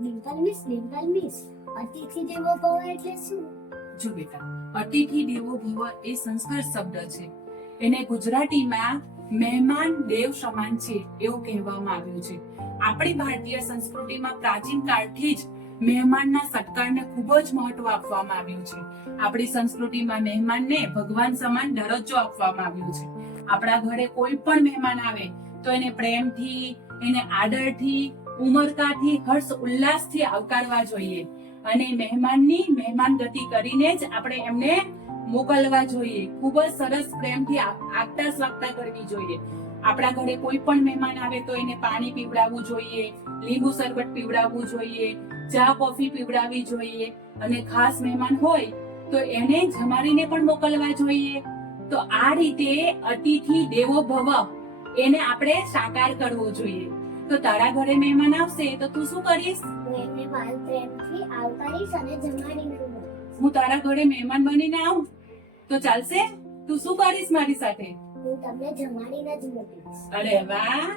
Dimple miss Dimple miss. અતિથિ દેવો ભવ એટલે શું? જો બેટા, અતિથિ દેવો ભવ એ સંસ્કૃત શબ્દ છે. એને ગુજરાતીમાં મહેમાન દેવ સમાન છે એવું કહેવામાં આવ્યું છે. આપણી ભારતીય સંસ્કૃતિમાં પ્રાચીન કાળથી જ મહેમાનના સત્કારને ખૂબ જ મહત્વ આપવામાં આવ્યું છે. આપણી સંસ્કૃતિમાં મહેમાનને ભગવાન સમાન દરજ્જો આપવામાં આવ્યો છે. આપણા ઘરે કોઈ પણ મહેમાન આવે તો એને પ્રેમથી, એને આદરથી ઉમળકાથી હર્ષ ઉલ્લાસથી આવકારવા જોઈએ અને મહેમાનની મહેમાન ગતિ કરીને જ આપણે એમને મોકલવા જોઈએ. ખૂબ જ સરસ પ્રેમથી આગતા સ્વાગતા કરવી જોઈએ. આપણા ઘરે કોઈ પણ મહેમાન આવે તો એને પાણી પીવડાવવું જોઈએ, લીંબુ શરબત પીવડાવવું જોઈએ, ચા, કોફી પીવડાવવી જોઈએ. અને ખાસ મહેમાન હોય તો એને જમાડીને પણ મોકલવા જોઈએ. તો આ રીતે અતિથિ દેવો ભવ, એને આપણે સાકાર કરવો જોઈએ. તો તારા ઘરે મહેમાન આવશે તો તું શું કરીશ? હું એમને માલ પ્રેમથી આવકારીશ અને જમાડીને હું તારા ઘરે મહેમાન બનીને આવું? તો ચાલશે? તું શું કરીશ મારી સાથે? હું તમને જમાડીને જ મોકલીશ. અરે વાહ!